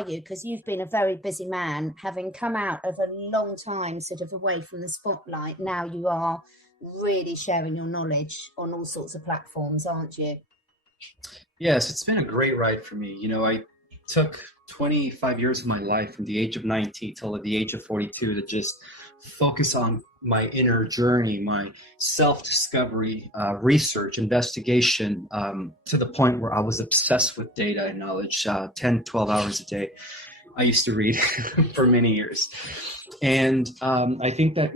you, because you've been a very busy man, having come out of a long time sort of away from the spotlight. Now you are really sharing your knowledge on all sorts of platforms, aren't you? Yes, it's been a great ride for me. I took 25 years of my life from the age of 19 till the age of 42 to just focus on my inner journey, my self-discovery, research, investigation, to the point where I was obsessed with data and knowledge, 10, 12 hours a day. I used to read for many years. And I think that,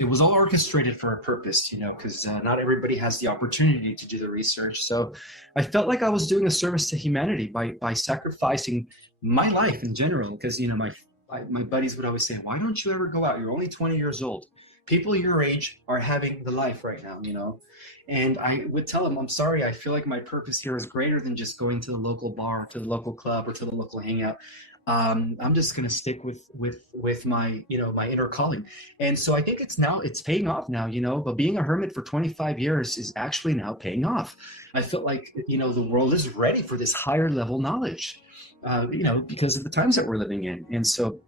it was all orchestrated for a purpose, because not everybody has the opportunity to do the research. So I felt like I was doing a service to humanity by sacrificing my life in general. Because, my buddies would always say, why don't you ever go out? You're only 20 years old. People your age are having the life right now. And I would tell them, I'm sorry, I feel like my purpose here is greater than just going to the local bar, to the local club, or to the local hangout. I'm just going to stick with my, my inner calling. And so I think it's paying off now, but being a hermit for 25 years is actually now paying off. I feel like, the world is ready for this higher level knowledge, because of the times that we're living in. And so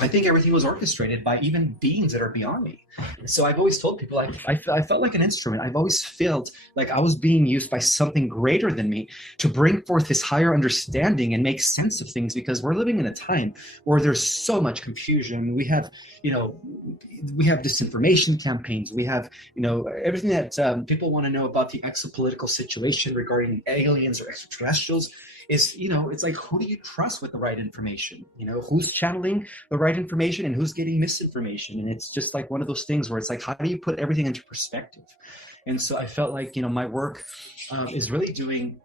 I think everything was orchestrated by even beings that are beyond me. So I've always told people I felt like an instrument. I've always felt like I was being used by something greater than me to bring forth this higher understanding and make sense of things, because we're living in a time where there's so much confusion. We have disinformation campaigns. We have, everything that people want to know about the exopolitical situation regarding aliens or extraterrestrials. It's like, who do you trust with the right information? Who's channeling the right information and who's getting misinformation? And it's just like one of those things where it's like, how do you put everything into perspective? And so I felt like, my work is really doing,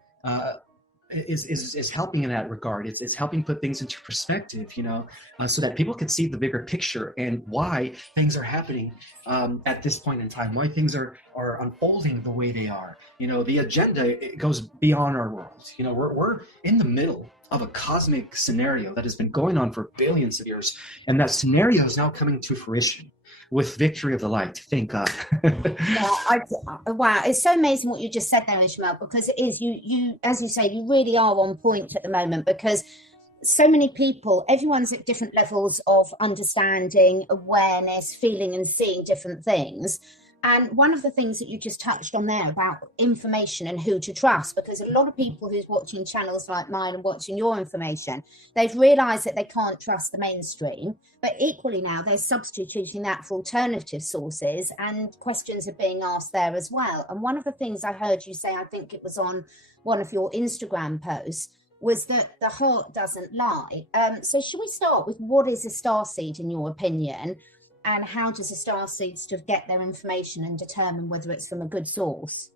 is helping in that regard. It's helping put things into perspective, so that people can see the bigger picture and why things are happening at this point in time, why things are unfolding the way they are. The agenda, it goes beyond our world. We're in the middle of a cosmic scenario that has been going on for billions of years, and that scenario is now coming to fruition with victory of the light. Thank God. Wow, it's so amazing what you just said there, Ishmael, because it is you as you say, you really are on point at the moment, because so many people, everyone's at different levels of understanding, awareness, feeling and seeing different things. And one of the things that you just touched on there about information and who to trust, because a lot of people who's watching channels like mine and watching your information, they've realized that they can't trust the mainstream, but equally now they're substituting that for alternative sources, and questions are being asked there as well. And one of the things I heard you say, I think it was on one of your Instagram posts, was that the heart doesn't lie. So should we start with what is a starseed in your opinion? And how does a starseed sort of get their information and determine whether it's from a good source?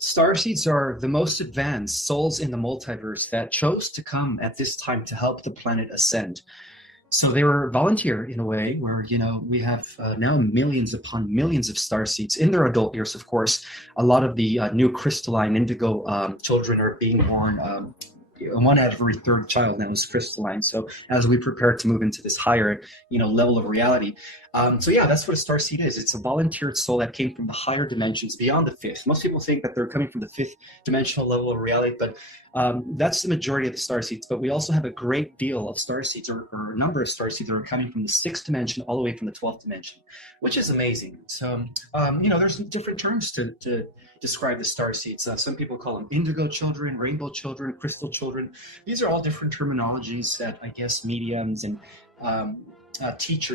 Starseeds are the most advanced souls in the multiverse that chose to come at this time to help the planet ascend. So they were volunteer in a way where, we have now millions upon millions of starseeds in their adult years. Of course, a lot of the new crystalline indigo children are being born. One out of every third child now is crystalline. So as we prepare to move into this higher, level of reality. So yeah, that's what a starseed is. It's a volunteered soul that came from the higher dimensions beyond the fifth. Most people think that they're coming from the fifth dimensional level of reality, but that's the majority of the starseeds. But we also have a great deal of starseeds, or a number of starseeds that are coming from the sixth dimension all the way from the 12th dimension, which is amazing. So, there's different terms to describe the starseeds. Some people call them indigo children, rainbow children, crystal children. These are all different terminologies that I guess mediums and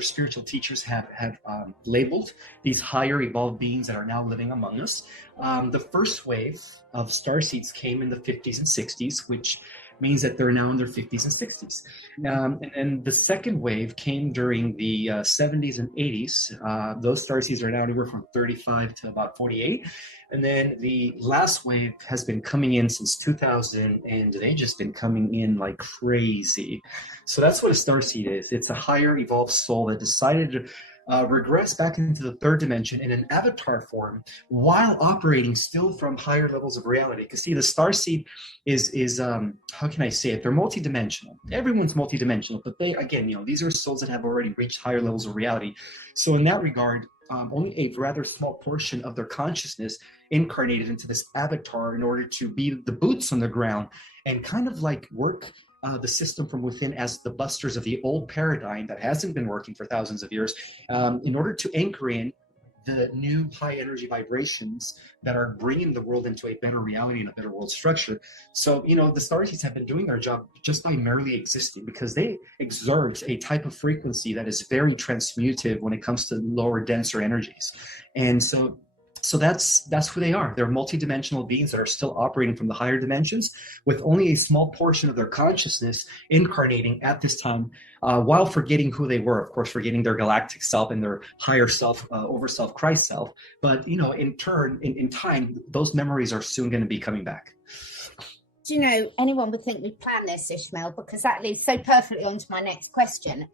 spiritual teachers have labeled these higher evolved beings that are now living among us. The first wave of starseeds came in the 50s and 60s, which means that they're now in their 50s and 60s. And the second wave came during the 70s and 80s. Those starseeds are now anywhere from 35 to about 48. And then the last wave has been coming in since 2000, and they've just been coming in like crazy. So that's what a starseed is. It's a higher evolved soul that decided to regress back into the third dimension in an avatar form while operating still from higher levels of reality. Because see, the starseed is how can I say it? They're multidimensional. Everyone's multidimensional, but they, again, these are souls that have already reached higher levels of reality. So in that regard, only a rather small portion of their consciousness incarnated into this avatar in order to be the boots on the ground and kind of like work the system from within as the busters of the old paradigm that hasn't been working for thousands of years, in order to anchor in the new high energy vibrations that are bringing the world into a better reality and a better world structure. So, the star seeds have been doing their job just by merely existing, because they exert a type of frequency that is very transmutive when it comes to lower, denser energies. And so that's who they are. They're multidimensional beings that are still operating from the higher dimensions, with only a small portion of their consciousness incarnating at this time, while forgetting who they were, of course, forgetting their galactic self and their higher self, over self, Christ self. But, in turn, in time, those memories are soon going to be coming back. Do anyone would think we planned this, Ishmael, because that leads so perfectly on to my next question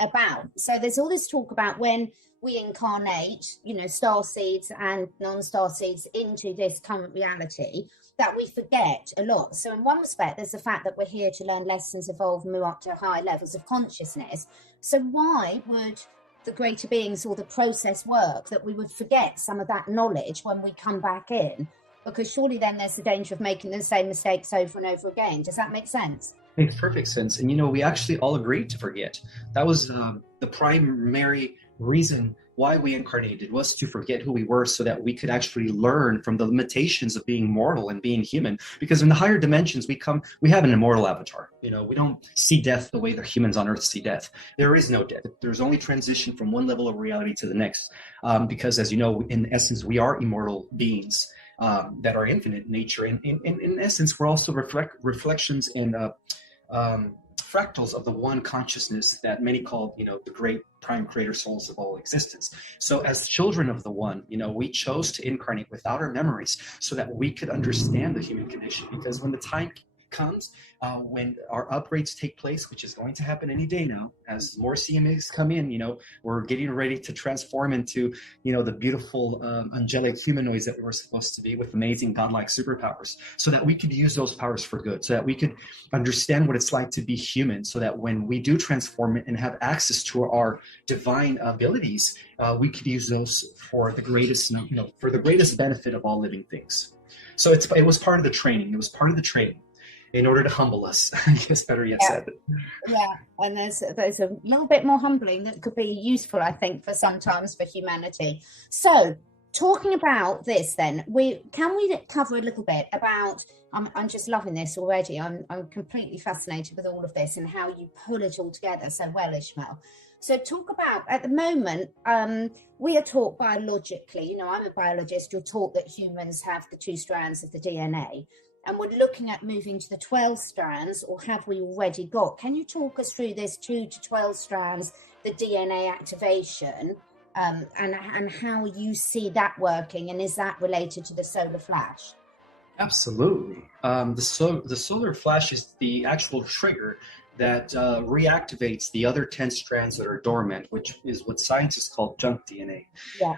so there's all this talk about when we incarnate, star seeds and non-star seeds into this current reality, that we forget a lot. So in one respect, there's the fact that we're here to learn lessons, evolve, move up to higher levels of consciousness. So why would the greater beings or the process work that we would forget some of that knowledge when we come back in? Because surely then there's the danger of making the same mistakes over and over again. Does that make sense? Makes perfect sense. And, we actually all agreed to forget. That was the primary reason why we incarnated, was to forget who we were, so that we could actually learn from the limitations of being mortal and being human. Because in the higher dimensions, we have an immortal avatar. We don't see death the way the humans on Earth see death. There is no death. There's only transition from one level of reality to the next. Because, as you know, in essence, we are immortal beings that are infinite in nature. And in essence, we're also reflections and fractals of the one consciousness that many call, the great prime creator souls of all existence. So as children of the one, we chose to incarnate without our memories, so that we could understand the human condition. Because when the time comes, when our upgrades take place, which is going to happen any day now, as more CMAs come in, we're getting ready to transform into, the beautiful angelic humanoids that we were supposed to be, with amazing godlike superpowers, so that we could use those powers for good, so that we could understand what it's like to be human, so that when we do transform and have access to our divine abilities, we could use those for the greatest, for the greatest benefit of all living things. So it was part of the training. It was part of the training, in order to humble us. I guess better yet said. Yeah, and there's a little bit more humbling that could be useful, I think, for sometimes for humanity. So, talking about this, then, can we cover a little bit about? I'm just loving this already. I'm completely fascinated with all of this and how you pull it all together so well, Ishmael. So, talk about, at the moment, we are taught biologically. I'm a biologist. You're taught that humans have the 2 strands of the DNA. And we're looking at moving to the 12 strands, or have we already got? Can you talk us through this 2 to 12 strands, the DNA activation, and how you see that working? And is that related to the solar flash? Absolutely. The solar flash is the actual trigger that reactivates the other 10 strands that are dormant, which is what scientists call junk DNA. Yeah.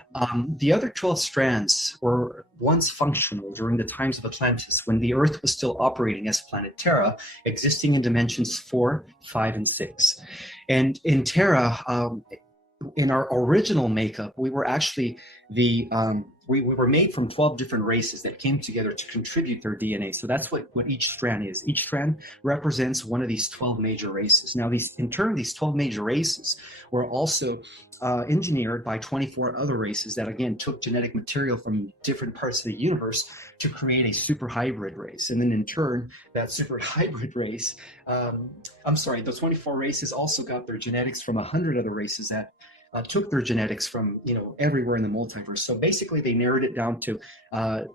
The other 12 strands were once functional during the times of Atlantis, when the Earth was still operating as planet Terra, existing in dimensions 4, 5, and 6. And in Terra, in our original makeup, we were actually we were made from 12 different races that came together to contribute their DNA. So that's what each strand is. Each strand represents one of these 12 major races. Now, these 12 major races were also engineered by 24 other races that, again, took genetic material from different parts of the universe to create a super hybrid race. And then in turn, that super hybrid race, the 24 races also got their genetics from 100 other races that took their genetics from, everywhere in the multiverse. So basically they narrowed it down to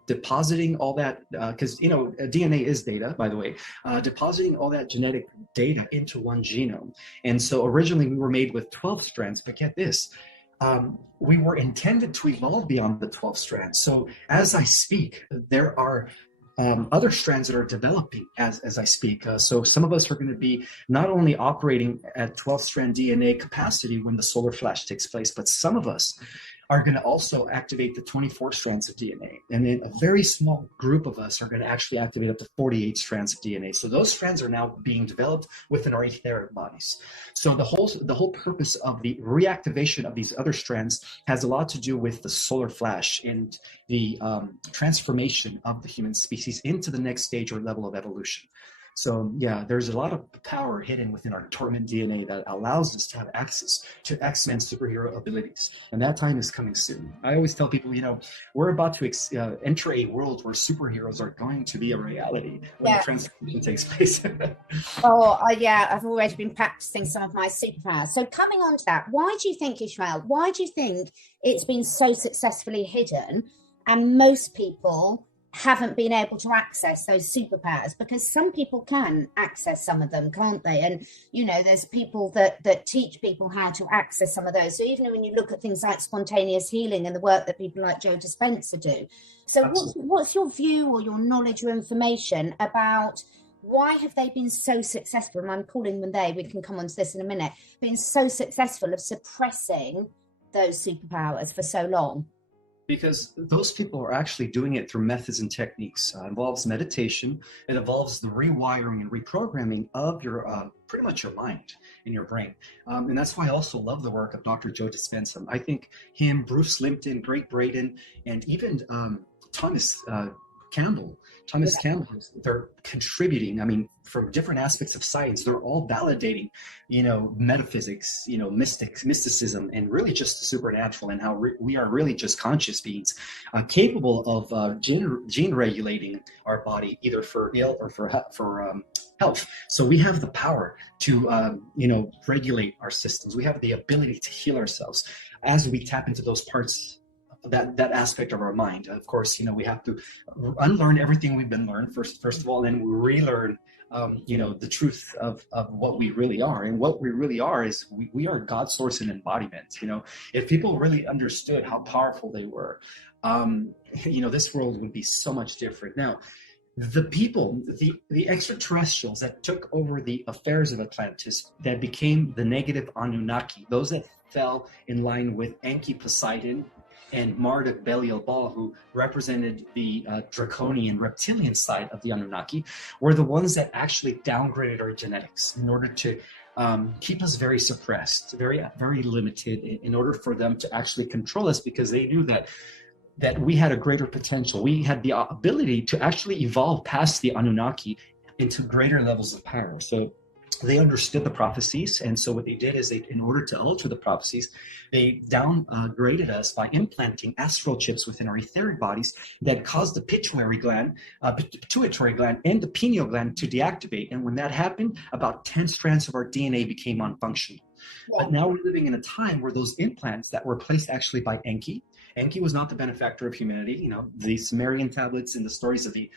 depositing all that, because, DNA is data, by the way, depositing all that genetic data into one genome. And so originally we were made with 12 strands, but get this, we were intended to evolve beyond the 12 strands. So as I speak, there are other strands that are developing as I speak. So some of us are going to be not only operating at 12-strand DNA capacity when the solar flash takes place, but some of us are going to also activate the 24 strands of DNA. And then a very small group of us are going to actually activate up to 48 strands of DNA. So those strands are now being developed within our etheric bodies. So the whole purpose of the reactivation of these other strands has a lot to do with the solar flash and the transformation of the human species into the next stage or level of evolution. So yeah, there's a lot of power hidden within our dormant DNA that allows us to have access to X-Men superhero abilities. And that time is coming soon. I always tell people, we're about to enter a world where superheroes are going to be a reality when the transformation takes place. Yeah, I've already been practicing some of my superpowers. So coming on to that, why do you think, Ishmael, why do you think it's been so successfully hidden and most people haven't been able to access those superpowers? Because some people can access some of them, can't they? And there's people that teach people how to access some of those. So even when you look at things like spontaneous healing and the work that people like Joe Dispenza do, so what's your view or your knowledge or information about why have they been so successful? And I'm calling them they, we can come on to this in a minute, been so successful of suppressing those superpowers for so long? Because those people are actually doing it through methods and techniques. It involves meditation. It involves the rewiring and reprogramming of your pretty much your mind and your brain. And that's why I also love the work of Dr. Joe Dispenza. I think him, Bruce Lipton, Great Braden, and even Thomas Campbell, they're contributing. I mean, from different aspects of science, they're all validating, metaphysics, mysticism, and really just the supernatural, and how we are really just conscious beings, capable of gene regulating our body, either for ill or for health. So we have the power to, regulate our systems. We have the ability to heal ourselves as we tap into those parts, that aspect of our mind. Of course, we have to unlearn everything we've been learned first of all, and then we relearn the truth of what we really are. And what we really are is we are God's source and embodiment. If people really understood how powerful they were, this world would be so much different. Now, the people, the extraterrestrials that took over the affairs of Atlantis, that became the negative Anunnaki, those that fell in line with Enki Poseidon and Marduk Belial-Baal, who represented the draconian reptilian side of the Anunnaki, were the ones that actually downgraded our genetics in order to keep us very suppressed, very, very limited, in order for them to actually control us, because they knew that we had a greater potential. We had the ability to actually evolve past the Anunnaki into greater levels of power. So they understood the prophecies, and so what they did is in order to alter the prophecies, they downgraded us by implanting astral chips within our etheric bodies that caused the pituitary gland, and the pineal gland to deactivate. And when that happened, about 10 strands of our DNA became unfunctional. But now we're living in a time where those implants that were placed actually by Enki was not the benefactor of humanity. The Sumerian tablets and the stories of the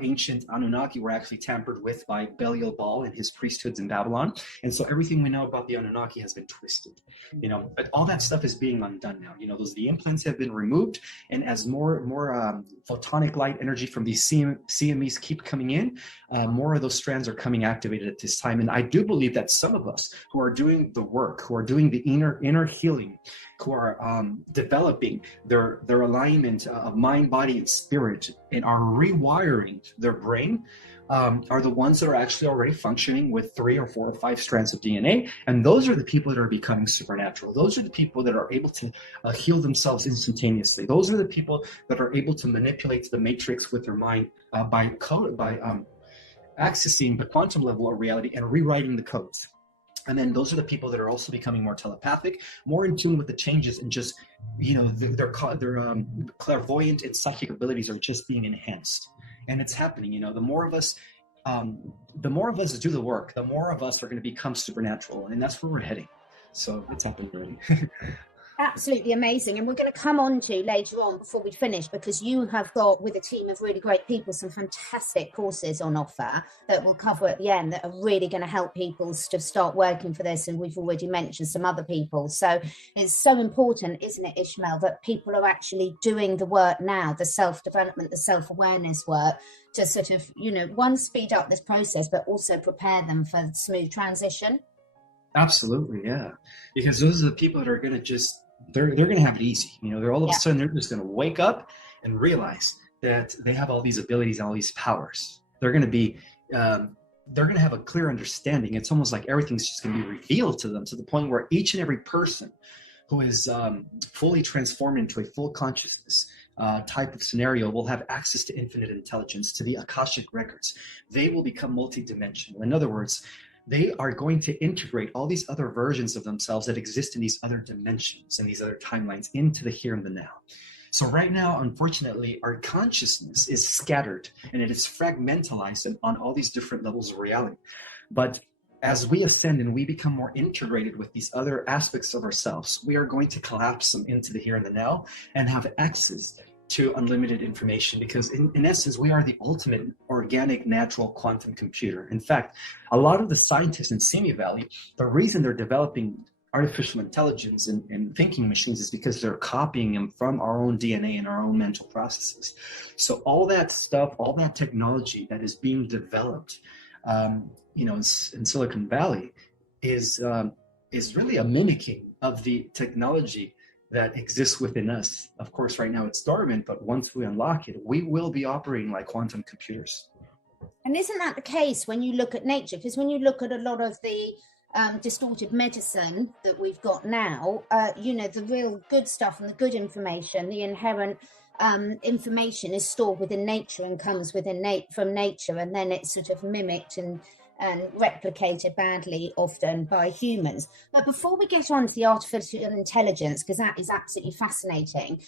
ancient Anunnaki were actually tampered with by Belial-Baal and his priesthoods in Babylon. And so everything we know about the Anunnaki has been twisted. But all that stuff is being undone now. The implants have been removed, and as more photonic light energy from these CMEs keep coming in, more of those strands are coming activated at this time. And I do believe that some of us who are doing the work, who are doing the inner healing, who are developing their alignment of mind, body, and spirit, and are rewiring their brain, are the ones that are actually already functioning with 3 or 4 or 5 strands of DNA. And those are the people that are becoming supernatural. Those are the people that are able to heal themselves instantaneously. Those are the people that are able to manipulate the matrix with their mind by accessing the quantum level of reality and rewriting the codes. And then those are the people that are also becoming more telepathic, more in tune with the changes, and just, their clairvoyant and psychic abilities are just being enhanced. And it's happening. The more of us do the work, the more of us are going to become supernatural. And that's where we're heading. So it's happening already. Absolutely amazing. And we're going to come on to later on, before we finish, because you have got, with a team of really great people, some fantastic courses on offer that we'll cover at the end that are really going to help people to start working for this. And we've already mentioned some other people. So it's so important, isn't it, Ishmael, that people are actually doing the work now, the self-development, the self-awareness work, to sort of, one, speed up this process, but also prepare them for smooth transition. Absolutely, yeah. Because those are the people that are going to just, they're going to have it easy. They're all of a sudden, they're just going to wake up and realize that they have all these abilities and all these powers. They're going to be, they're going to have a clear understanding. It's almost like everything's just going to be revealed to them, to the point where each and every person who is fully transformed into a full consciousness, type of scenario will have access to infinite intelligence, to the Akashic records. They will become multidimensional. In other words, they are going to integrate all these other versions of themselves that exist in these other dimensions and these other timelines into the here and the now. So right now, unfortunately, our consciousness is scattered and it is fragmentalized on all these different levels of reality. But as we ascend and we become more integrated with these other aspects of ourselves, we are going to collapse them into the here and the now and have access to unlimited information, because in essence, we are the ultimate organic, natural quantum computer. In fact, a lot of the scientists in Simi Valley, the reason they're developing artificial intelligence and thinking machines is because they're copying them from our own DNA and our own mental processes. So all that stuff, all that technology that is being developed, in Silicon Valley is really a mimicking of the technology that exists within us. Of course, right now it's dormant, but once we unlock it, we will be operating like quantum computers. And isn't that the case when you look at nature? Because when you look at a lot of the distorted medicine that we've got now, the real good stuff and the good information, the inherent information is stored within nature and comes from nature, and then it's sort of mimicked and replicated badly often by humans. But before we get on to the artificial intelligence, because that is absolutely fascinating,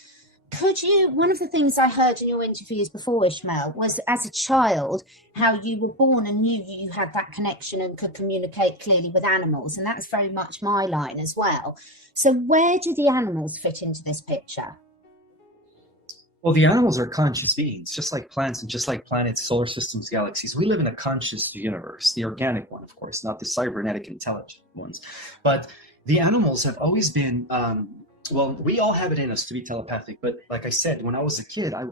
one of the things I heard in your interviews before, Ismael, was as a child, how you were born and knew you had that connection and could communicate clearly with animals. And that's very much my line as well. So where do the animals fit into this picture? Well, the animals are conscious beings, just like plants and just like planets, solar systems, galaxies. We live in a conscious universe, the organic one, of course, not the cybernetic intelligent ones. But the animals have always been, we all have it in us to be telepathic. But like I said, when I was a kid, I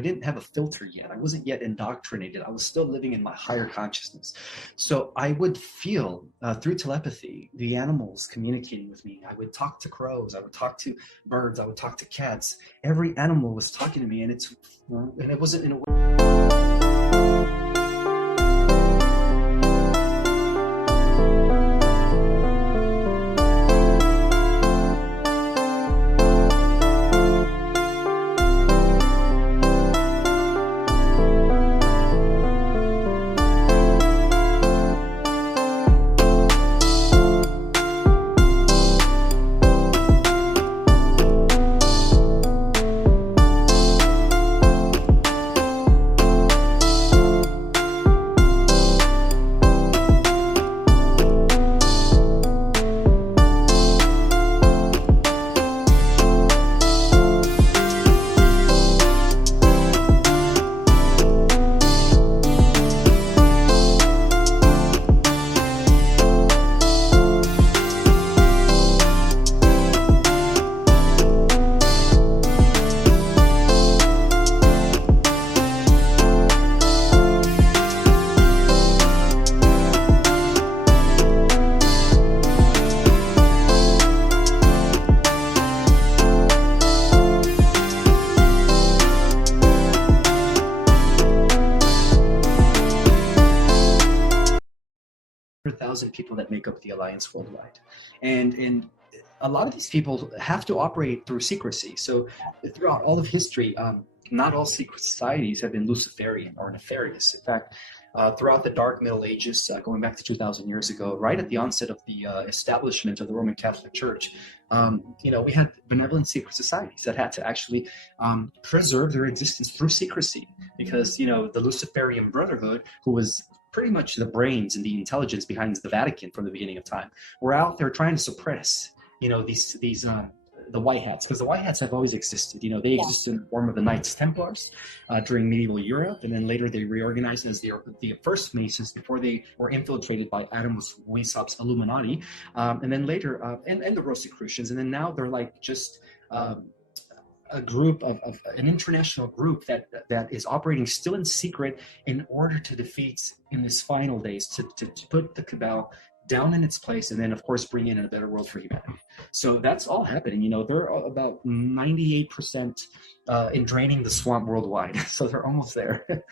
didn't have a filter yet. I wasn't yet indoctrinated. I was still living in my higher consciousness. So I would feel through telepathy, the animals communicating with me. I would talk to crows. I would talk to birds. I would talk to cats. Every animal was talking to me, and it wasn't in a way. 100,000 people that make up the Alliance worldwide. And a lot of these people have to operate through secrecy. So throughout all of history, not all secret societies have been Luciferian or nefarious. In fact, throughout the Dark Middle Ages, going back to 2,000 years ago, right at the onset of the establishment of the Roman Catholic Church, we had benevolent secret societies that had to actually preserve their existence through secrecy, because, the Luciferian Brotherhood, who was pretty much the brains and the intelligence behind the Vatican from the beginning of time, were out there trying to suppress, the White Hats, because the White Hats have always existed. They existed in the form of the Knights Templars during medieval Europe, and then later they reorganized as the first Masons before they were infiltrated by Adamus Weishaupt's Illuminati, and then later, and the Rosicrucians, and then now they're like just a group of an international group that is operating still in secret in order to defeat, in these final days, to put the cabal down in its place, and then of course bring in a better world for humanity. So that's all happening. They're about 98% in draining the swamp worldwide. So they're almost there.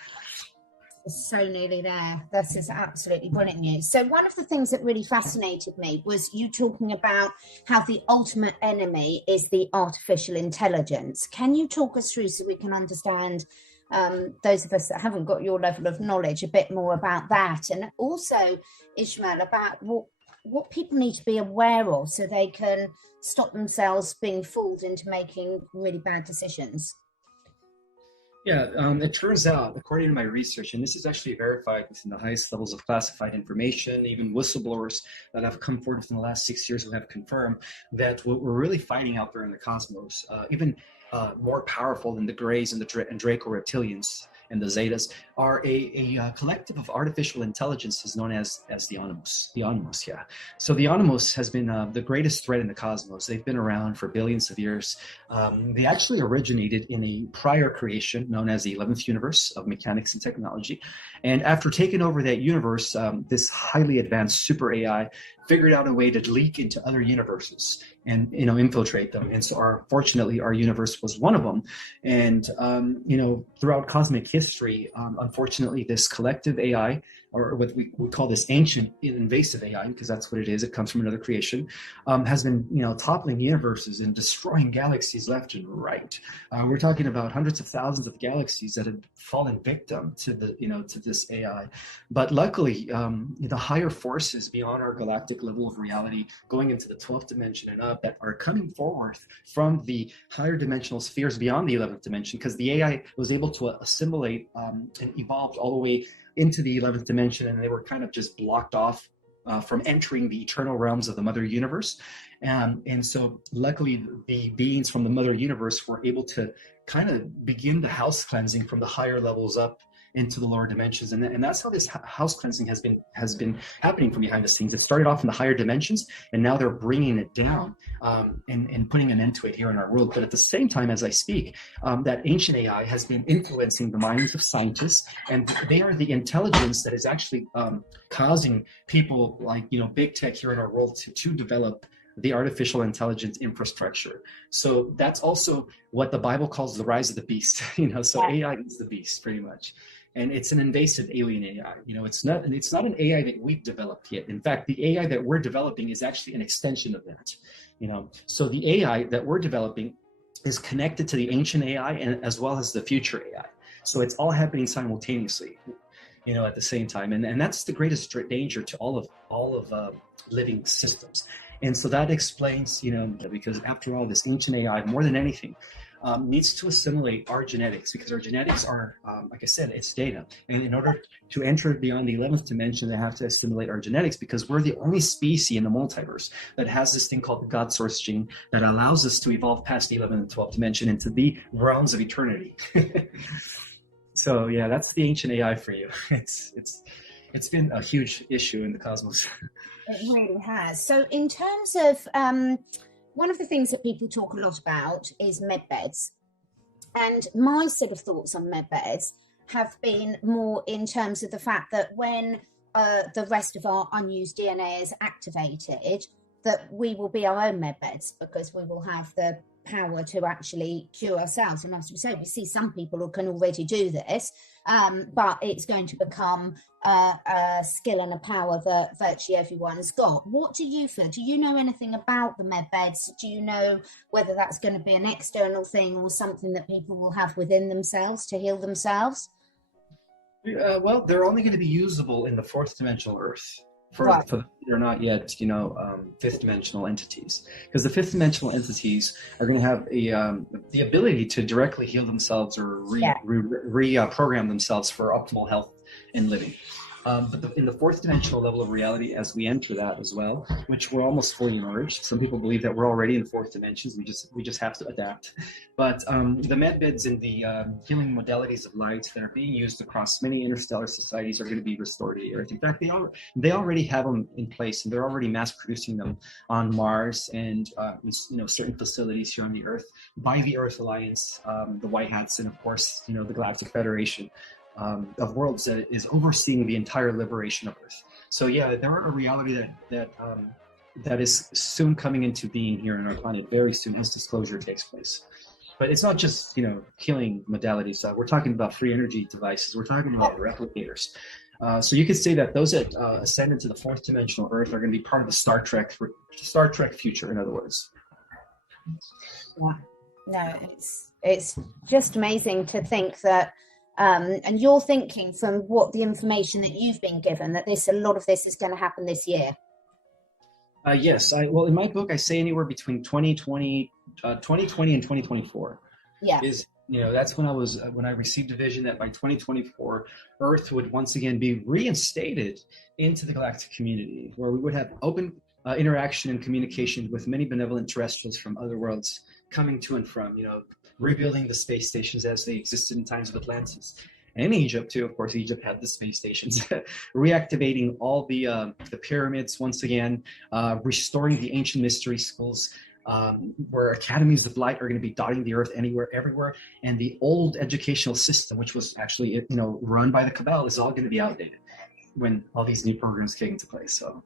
So nearly there. This is absolutely brilliant news. So one of the things that really fascinated me was you talking about how the ultimate enemy is the artificial intelligence. Can you talk us through so we can understand, those of us that haven't got your level of knowledge, a bit more about that, and also, Ishmael, about what people need to be aware of so they can stop themselves being fooled into making really bad decisions? Yeah, it turns out, according to my research, and this is actually verified within the highest levels of classified information, even whistleblowers that have come forward within the last 6 years who have confirmed that what we're really finding out there in the cosmos, even more powerful than the Greys and the Draco reptilians and the Zetas, are a collective of artificial intelligences known as the Animus. The Animus, yeah. So the Animus has been the greatest threat in the cosmos. They've been around for billions of years. They actually originated in a prior creation known as the 11th universe of mechanics and technology. And after taking over that universe, this highly advanced super AI figured out a way to leak into other universes and infiltrate them. And so fortunately our universe was one of them. And throughout cosmic history, unfortunately this collective AI, or what we call this ancient invasive AI, because that's what it is, it comes from another creation, has been toppling universes and destroying galaxies left and right. We're talking about hundreds of thousands of galaxies that have fallen victim to this AI. But luckily, the higher forces beyond our galactic level of reality, going into the 12th dimension and up, that are coming forward from the higher dimensional spheres beyond the 11th dimension, because the AI was able to assimilate and evolved all the way into the 11th dimension, and they were kind of just blocked off from entering the eternal realms of the mother universe. And so luckily the beings from the mother universe were able to kind of begin the house cleansing from the higher levels up into the lower dimensions, and that's how this house cleansing has been happening from behind the scenes. It started off in the higher dimensions, and now they're bringing it down and putting an end to it here in our world. But at the same time, as I speak, that ancient AI has been influencing the minds of scientists, and they are the intelligence that is actually causing people like big tech here in our world to develop the artificial intelligence infrastructure. So that's also what the Bible calls the rise of the beast. So AI is the beast, pretty much. And it's an invasive alien AI. It's not an AI that we've developed yet. In fact, the AI that we're developing is actually an extension of that. So the AI that we're developing is connected to the ancient AI and as well as the future AI. So it's all happening simultaneously, at the same time. And that's the greatest danger to all of living systems. And so that explains, because after all, this ancient AI, more than anything, needs to assimilate our genetics, because our genetics are, like I said, it's data. And in order to enter beyond the 11th dimension, they have to assimilate our genetics, because we're the only species in the multiverse that has this thing called the God source gene that allows us to evolve past the 11th and 12th dimension into the realms of eternity. So yeah, that's the ancient AI for you. It's been a huge issue in the cosmos. It really has. So in terms of one of the things that people talk a lot about is med beds. And my sort of thoughts on med beds have been more in terms of the fact that when the rest of our unused DNA is activated, that we will be our own med beds, because we will have the power to actually cure ourselves. And as we say, we see some people who can already do this, but it's going to become a skill and a power that virtually everyone's got. What do you feel? Do you know anything about the med beds? Do you know whether that's going to be an external thing or something that people will have within themselves to heal themselves? Well, they're only going to be usable in the fourth dimensional Earth. Right. They're not yet, fifth dimensional entities, because the fifth dimensional entities are going to have the ability to directly heal themselves or reprogram themselves for optimal health and living. But in the fourth dimensional level of reality, as we enter that as well, which we're almost fully emerged. Some people believe that we're already in fourth dimensions. We just have to adapt. But the med beds and the healing modalities of light that are being used across many interstellar societies are going to be restored to the Earth. In fact, they already have them in place, and they're already mass producing them on Mars and certain facilities here on the Earth by the Earth Alliance, the White Hats, and of course the Galactic Federation of Worlds that is overseeing the entire liberation of Earth. So yeah, there are a reality that is soon coming into being here on our planet, very soon as disclosure takes place. But it's not just, healing modalities. We're talking about free energy devices. We're talking about replicators. So you could say that those that ascend into the fourth dimensional Earth are going to be part of the Star Trek future, in other words. Yeah. No, it's just amazing to think that, and you're thinking from what the information that you've been given, that a lot of this is going to happen this year. Yes. Well, in my book, I say anywhere between 2020 and 2024. Yeah. That's when I received a vision that by 2024, Earth would once again be reinstated into the galactic community, where we would have open interaction and communication with many benevolent terrestrials from other worlds coming to and from, rebuilding the space stations as they existed in times of Atlantis. And Egypt too, of course. Egypt had the space stations, reactivating all the pyramids once again, restoring the ancient mystery schools, where academies of light are going to be dotting the earth everywhere, and the old educational system, which was actually run by the cabal, is all going to be outdated when all these new programs came into place. So,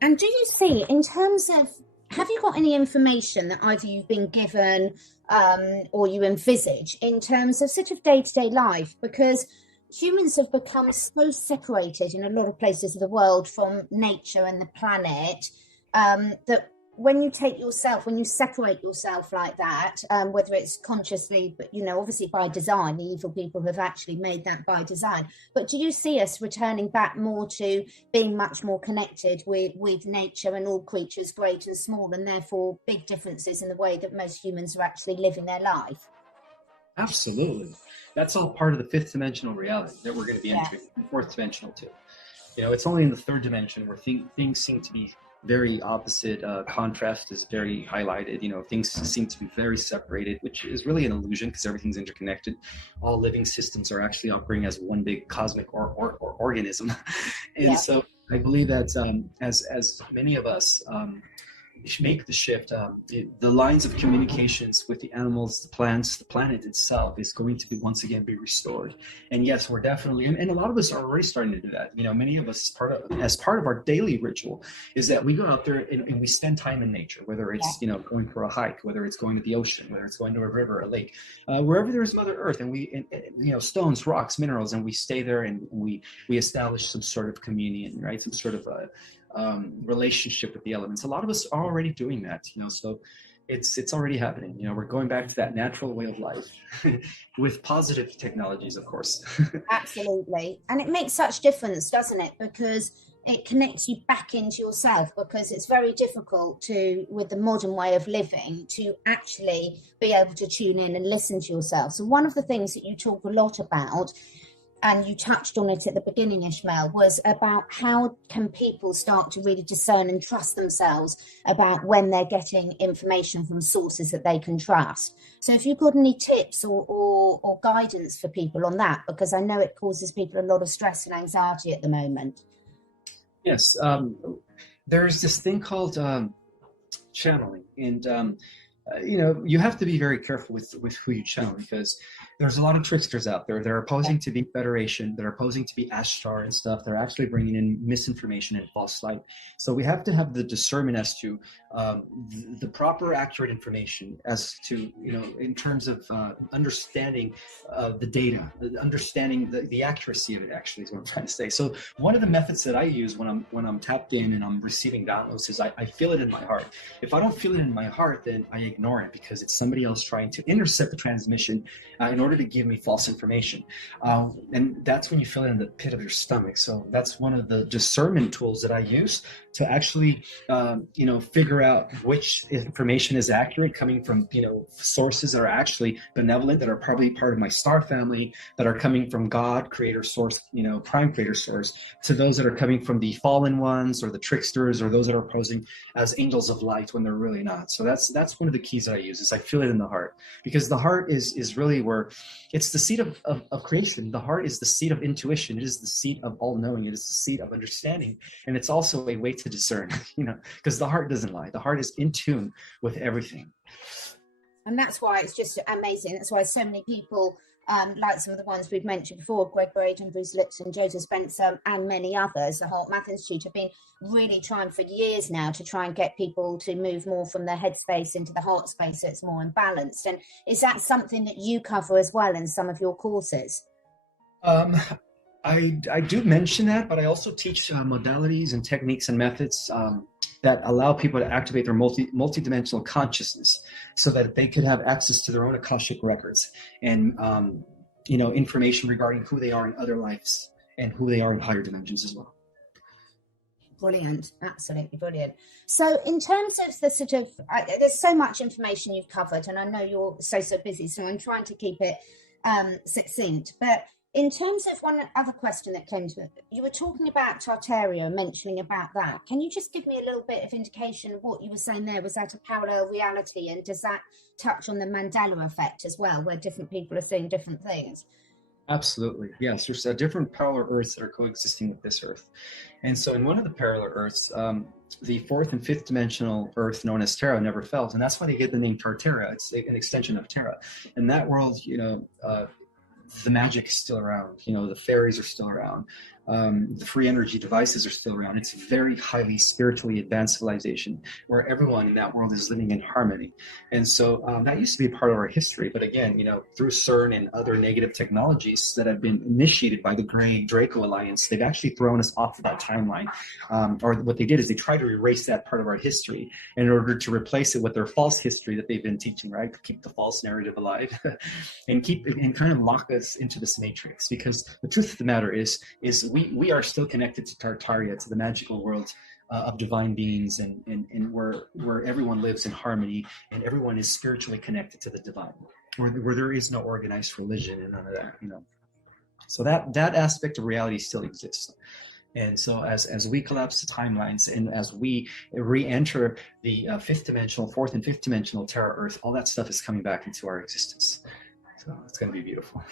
and do you see, in terms of, have you got any information that either you've been given or you envisage in terms of sort of day-to-day life? Because humans have become so separated in a lot of places of the world from nature and the planet, that when you separate yourself like that, whether it's consciously, but obviously by design, the evil people have actually made that by design. But do you see us returning back more to being much more connected with nature and all creatures, great and small, and therefore big differences in the way that most humans are actually living their life? Absolutely. That's all part of the fifth dimensional reality that we're going to be entering, fourth dimensional too. It's only in the third dimension where things seem to be very opposite. Contrast is very highlighted. Things seem to be very separated, which is really an illusion because everything's interconnected. All living systems are actually operating as one big cosmic or organism. And so I believe that as many of us make the shift, the lines of communications with the animals, the plants, the planet itself is going to be once again be restored. And yes, we're definitely, and a lot of us are already starting to do that. Many of us, as part of our daily ritual, is that we go out there and we spend time in nature, whether it's going for a hike, whether it's going to the ocean, whether it's going to a river, a lake, wherever there's Mother Earth, and we stones, rocks, minerals, and we stay there and we establish some sort of communion, right? Some sort of relationship with the elements. A lot of us are already doing that, so it's already happening. We're going back to that natural way of life with positive technologies, of course. Absolutely. And it makes such difference, doesn't it? Because it connects you back into yourself, because it's very difficult with the modern way of living, to actually be able to tune in and listen to yourself. So one of the things that you talk a lot about, and you touched on it at the beginning, Ismael, was about how can people start to really discern and trust themselves about when they're getting information from sources that they can trust. So if you've got any tips or guidance for people on that, because I know it causes people a lot of stress and anxiety at the moment. Yes, there's this thing called channeling, and you have to be very careful with who you channel, because there's a lot of tricksters out there. They're opposing to be Federation. They're opposing to be Ashtar and stuff. They're actually bringing in misinformation and false light. So we have to have the discernment as to the proper, accurate information as to, in terms of understanding the data, understanding the accuracy of it, actually, is what I'm trying to say. So one of the methods that I use when I'm tapped in and I'm receiving downloads is I feel it in my heart. If I don't feel it in my heart, then I ignore it, because it's somebody else trying to intercept the transmission in order to give me false information. And that's when you feel it in the pit of your stomach. So that's one of the discernment tools that I use to actually, figure out which information is accurate, coming from, sources that are actually benevolent, that are probably part of my star family, that are coming from God, creator source, prime creator source, to those that are coming from the fallen ones or the tricksters, or those that are posing as angels of light when they're really not. So that's one of the keys that I use, is I feel it in the heart, because the heart is really where it's the seat of creation. The heart is the seat of intuition. It is the seat of all knowing. It is the seat of understanding. And it's also a way to discern, because the heart doesn't lie. The heart is in tune with everything. And that's why it's just amazing. That's why so many people like some of the ones we've mentioned before, Greg Braden, Bruce Lipton, Joseph Spencer, and many others. The Heart Math Institute have been really trying for years now to try and get people to move more from their head space into the heart space so it's more imbalanced. And is that something that you cover as well in some of your courses? I do mention that, but I also teach modalities and techniques and methods that allow people to activate their multidimensional consciousness so that they could have access to their own Akashic records and, information regarding who they are in other lives and who they are in higher dimensions as well. Brilliant. Absolutely brilliant. So in terms of the sort of, there's so much information you've covered, and I know you're so busy, so I'm trying to keep it succinct. But in terms of one other question that came to it, you were talking about Tartaria, mentioning about that. Can you just give me a little bit of indication of what you were saying there? Was that a parallel reality? And does that touch on the Mandela effect as well, where different people are seeing different things? Absolutely. Yes, there's different parallel Earths that are coexisting with this Earth. And so in one of the parallel Earths, the fourth and fifth dimensional Earth known as Terra never felt. And that's why they get the name Tartaria. It's an extension of Terra. In that world, the magic is still around, the fairies are still around, the free energy devices are still around. It's a very highly spiritually advanced civilization where everyone in that world is living in harmony. And so that used to be a part of our history. But again, through CERN and other negative technologies that have been initiated by the Grey Draco Alliance, they've actually thrown us off of that timeline. Or what they did is they tried to erase that part of our history in order to replace it with their false history that they've been teaching, right? To keep the false narrative alive and kind of lock us into this matrix. Because the truth of the matter is we are still connected to Tartaria, to the magical world of divine beings, and where everyone lives in harmony and everyone is spiritually connected to the divine, where there is no organized religion and none of that, So that aspect of reality still exists. And so as we collapse the timelines and as we re-enter the fourth and fifth dimensional Terra Earth, all that stuff is coming back into our existence. So it's going to be beautiful.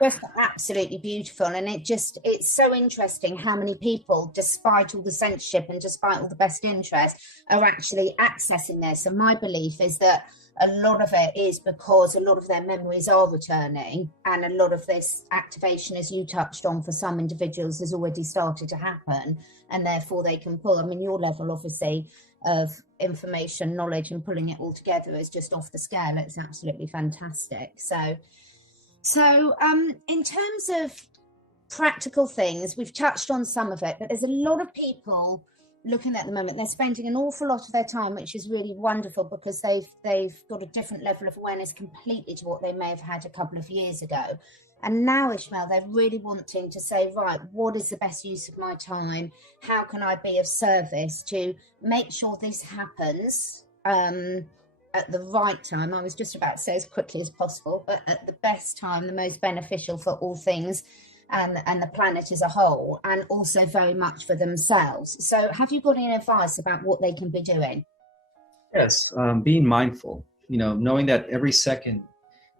Just absolutely beautiful. And it's so interesting how many people, despite all the censorship and despite all the best interest, are actually accessing this. And my belief is that a lot of it is because a lot of their memories are returning, and a lot of this activation, as you touched on, for some individuals has already started to happen, and therefore they can pull. I mean, your level, obviously, of information, knowledge, and pulling it all together is just off the scale. It's absolutely fantastic. So in terms of practical things, we've touched on some of it, but there's a lot of people looking at the moment. They're spending an awful lot of their time, which is really wonderful, because they've got a different level of awareness completely to what they may have had a couple of years ago. And now, Ismael, they're really wanting to say, right, what is the best use of my time? How can I be of service to make sure this happens at the right time? I was just about to say as quickly as possible, but at the best time, the most beneficial for all things and the planet as a whole, and also very much for themselves. So have you got any advice about what they can be doing? Yes, being mindful, knowing that every second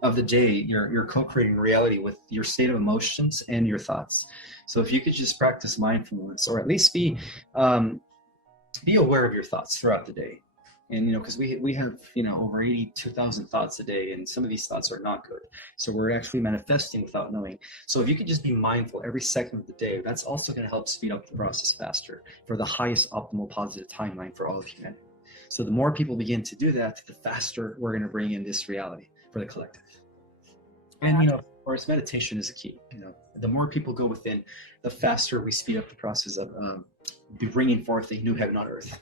of the day you're co-creating reality with your state of emotions and your thoughts. So if you could just practice mindfulness, or at least be aware of your thoughts throughout the day. And because we have over 82,000 thoughts a day, and some of these thoughts are not good, so we're actually manifesting without knowing. So if you could just be mindful every second of the day, that's also going to help speed up the process faster for the highest optimal positive timeline for all of humanity. So the more people begin to do that, the faster we're going to bring in this reality for the collective. And of course, meditation is a key. The more people go within, the faster we speed up the process of bringing forth a new heaven on earth.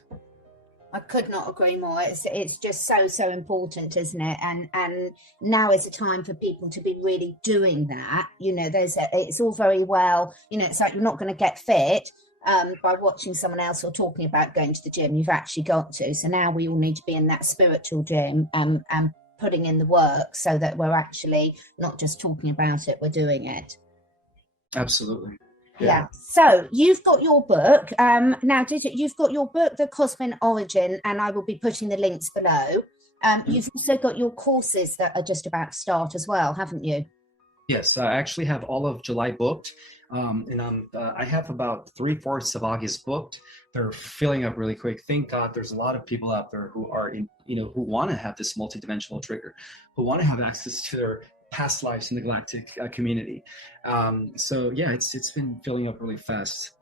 I could not agree more. It's just so important, isn't it? And now is a time for people to be really doing that. It's all very well. It's like you're not going to get fit by watching someone else or talking about going to the gym. You've actually got to. So now we all need to be in that spiritual gym and putting in the work, so that we're actually not just talking about it, we're doing it. Absolutely. Yeah. So you've got your book now. You've got your book, The Cosmic Origin, and I will be putting the links below. You've also got your courses that are just about to start as well, haven't you? Yes, I actually have all of July booked, and I have about 3/4 of August booked. They're filling up really quick. Thank God there's a lot of people out there who are who want to have this multidimensional trigger, who want to have access to their past lives in the galactic community. So yeah, it's been filling up really fast.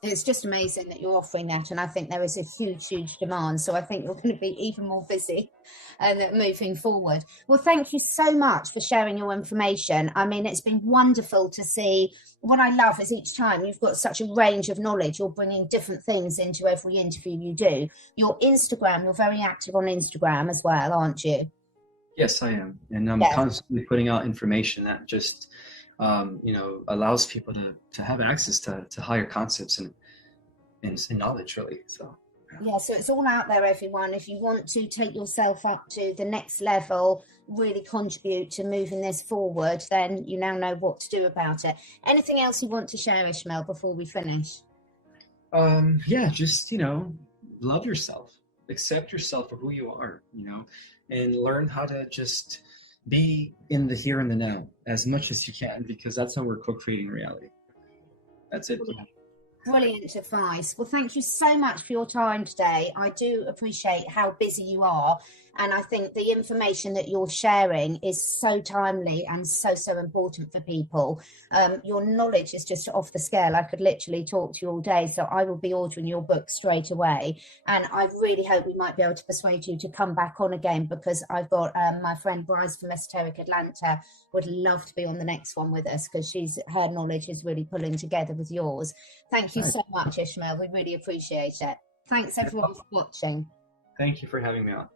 It's just amazing that you're offering that, and I think there is a huge demand, so I think you're going to be even more busy and moving forward. Well, thank you so much for sharing your information. I mean, it's been wonderful to see. What I love is each time you've got such a range of knowledge. You're bringing different things into every interview you do. Your Instagram, you're very active on Instagram as well, aren't you? Yes, I am, and I'm constantly putting out information that just allows people to have access to higher concepts and knowledge, really. So so it's all out there, everyone. If you want to take yourself up to the next level, really contribute to moving this forward, then you now know what to do about it. Anything else you want to share, Ismael, before we finish? just love yourself, accept yourself for who you are, and learn how to just be in the here and the now as much as you can, because that's how we're co-creating reality. That's it. Brilliant advice. Well, thank you so much for your time today. I do appreciate how busy you are. And I think the information that you're sharing is so timely and so important for people. Your knowledge is just off the scale. I could literally talk to you all day. So I will be ordering your book straight away. And I really hope we might be able to persuade you to come back on again, because I've got my friend Bryce from Esoteric Atlanta would love to be on the next one with us, because her knowledge is really pulling together with yours. Thank you so much, Ismael. We really appreciate it. Thanks everyone for watching. Thank you for having me on.